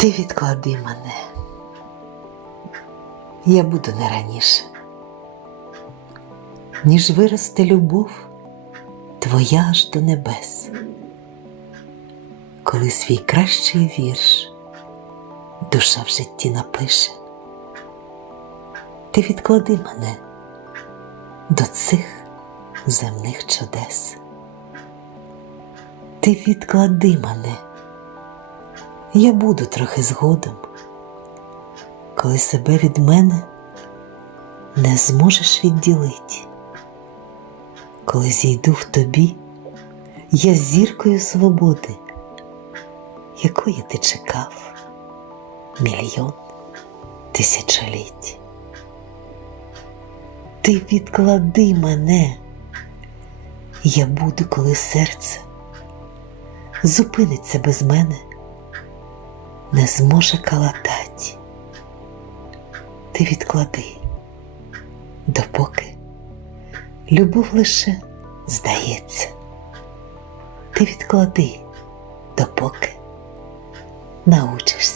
Ти відклади мене. Я буду не раніше. Ніж виросте любов твоя аж до небес. Коли свій кращий вірш душа в житті напише, ти відклади мене до цих земних чудес. Ти відклади мене, я буду трохи згодом, коли себе від мене не зможеш відділити. Коли зійду в тобі, я зіркою свободи, якої ти чекав мільйон тисячоліть. Ти відклади мене, я буду, коли серце зупиниться без мене, не зможе калатать. Ти відклади, допоки любов лише здається. Ти відклади, допоки научишся